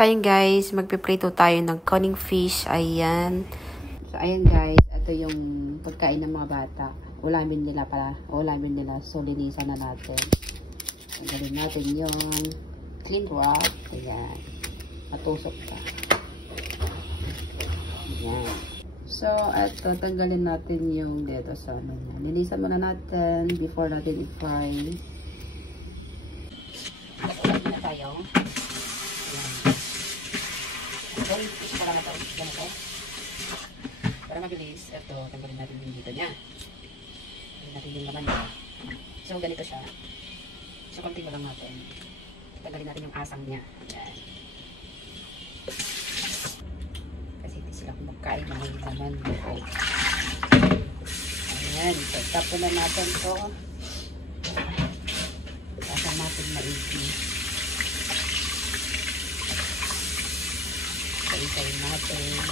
So, ayan guys, magpiprito tayo ng conning fish. Ayan. So, ayan guys, ito yung pagkain ng mga bata. Ulamin nila pala. Ulamin nila. So, linisan na natin. Tanggalin natin yung clean wrap. Ayan. Matusok ka. Ayan. So, ito, tanggalin natin yung dito sa ano niya. Linisan muna natin before natin i-fry. Tanggalin na tayo. Ayan. Fish pala na ito. Ganito. Para mabilis, ito, tanggalin natin yung dito niya. Tanggalin natin yung laman niya. So, ganito siya. So, konti lang natin. Tanggalin natin yung asang niya. Ayan. Kasi hindi sila kumakain ng may laman dito. Ayan. So, tapon na natin ito. Asang natin maigi. Isa-isayin natin.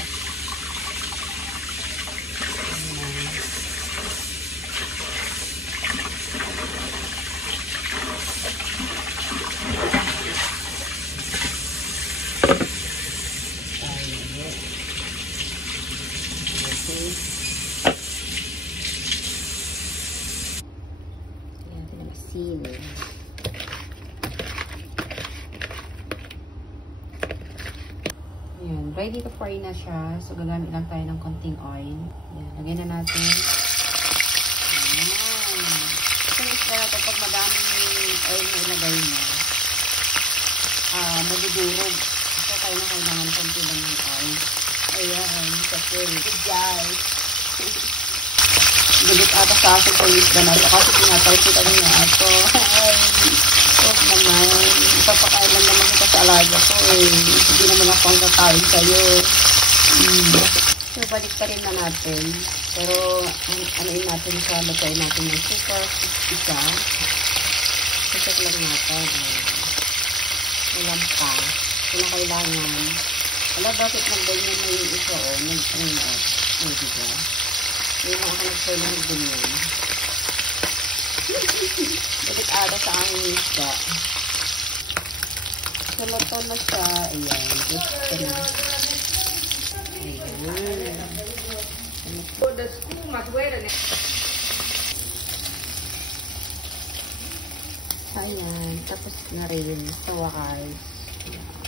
Sili. Ayan, ready to fry na siya. So, gagamit lang tayo ng konting oil. Ayan, lagyan na natin. Ayan. So, isla na ito, pag madaming oil na ilagay mo, madudurog. So, tayo na kailangan konti lang ng oil. Ayan, kasi good guys. Gulit ata sa akin po yung isla na ito kasi pinatalsitan niya ito. Ay, huwag naman. Ipapakain lang naman kita sa alaga ko eh. Hindi naman ako ang kakain sa'yo. So, balik pa rin na natin. Pero, anuin natin siya. Lagay natin yung sugar. Isa. Sugar lang natin. Walang pa. Wala kailangan. Wala, bakit nagganyan na yung isa o? Nag-diba? Hindi na ako nag-try ng ganyan. Balik ata sa aking isda. So, luto na siya. Ayan. Gusto na. Ayan. Ayan. Tapos na rin sa wakas. Ayan.